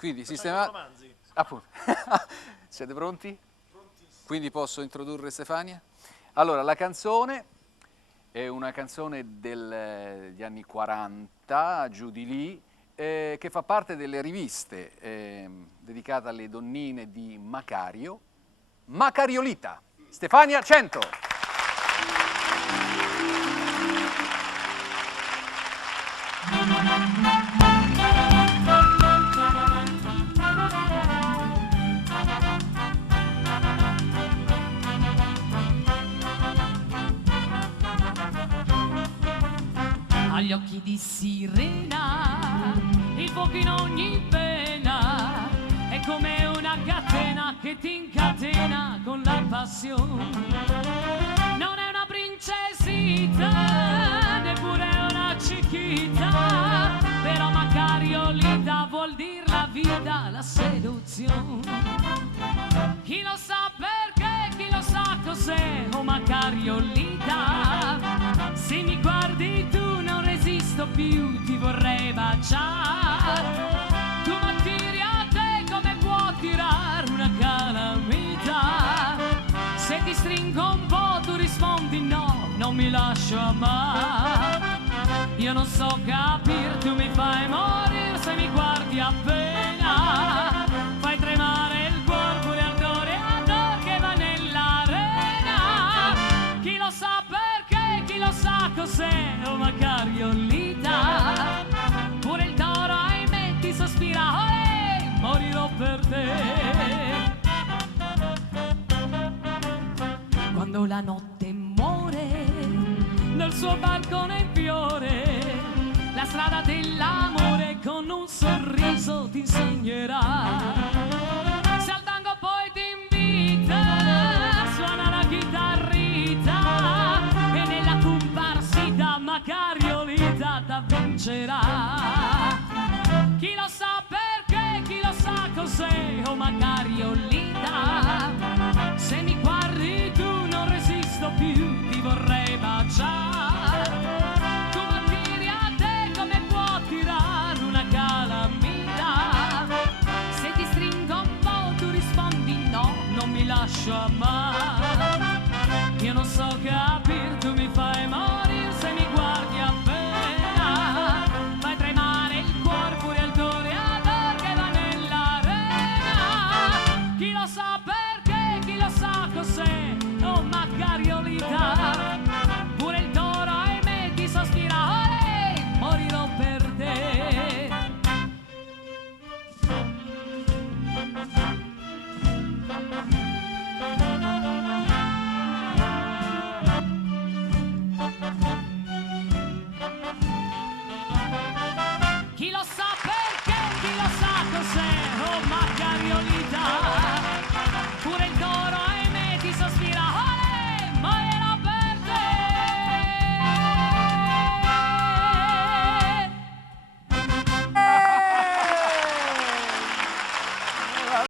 Quindi sistemato. Appunto. Siete pronti? Prontissimo. Quindi posso introdurre Stefania? Allora, la canzone è una canzone degli anni 40, giù di lì, che fa parte delle riviste dedicate alle donnine di Macario. Macariolita. Stefania 100. Agli occhi di sirena, il fuoco in ogni pena, è come una catena che ti incatena con la passione. Non è una princesita, neppure una cicchita, però Macariolita vuol dire la vita, la seduzione. Chi lo sa perché, chi lo sa cos'è, oh Macariolita, se mi guardi tu non resisto più, ti vorrei baciare. Tu mi tiri a te come può tirare una calamita. Se ti stringo un po' tu rispondi no, non mi lascio amare. Io non so capire, tu mi fai morire se mi guardi appena. Fai tremare il cuore, pure ardore che va nell'arena. Chi lo sa perché, chi lo sa cos'è, oh Macariolita. Pure il toro ahimè ti sospira, olè, morirò per te. Quando la notte muore nel suo balcone in fiore, la strada dell'amore con un sorriso ti insegnerà. Se al tango poi ti invita, suona la chitarrita e nella comparsita Macariolita t'avvincerà. Chi lo sa perché, chi lo sa cos'è, oh Macariolita. Se mi guardi tu non resisto più, ti vorrei baciare. Tu mi tiri a te come può tirare una calamita. Se ti stringo un po' tu rispondi no, non mi lascio amare. Io non so capire, tu mi fai morire se mi guardi appena. Fai tremare il cuore, pure il toreador che va nell'arena. Chi lo sa perché, chi lo sa cos'è, oh Macariolita. Pure il toro ahimè ti sospira, olè, morirò per te. Chi lo sa perché, chi lo sa cos'è, oh Macariolita.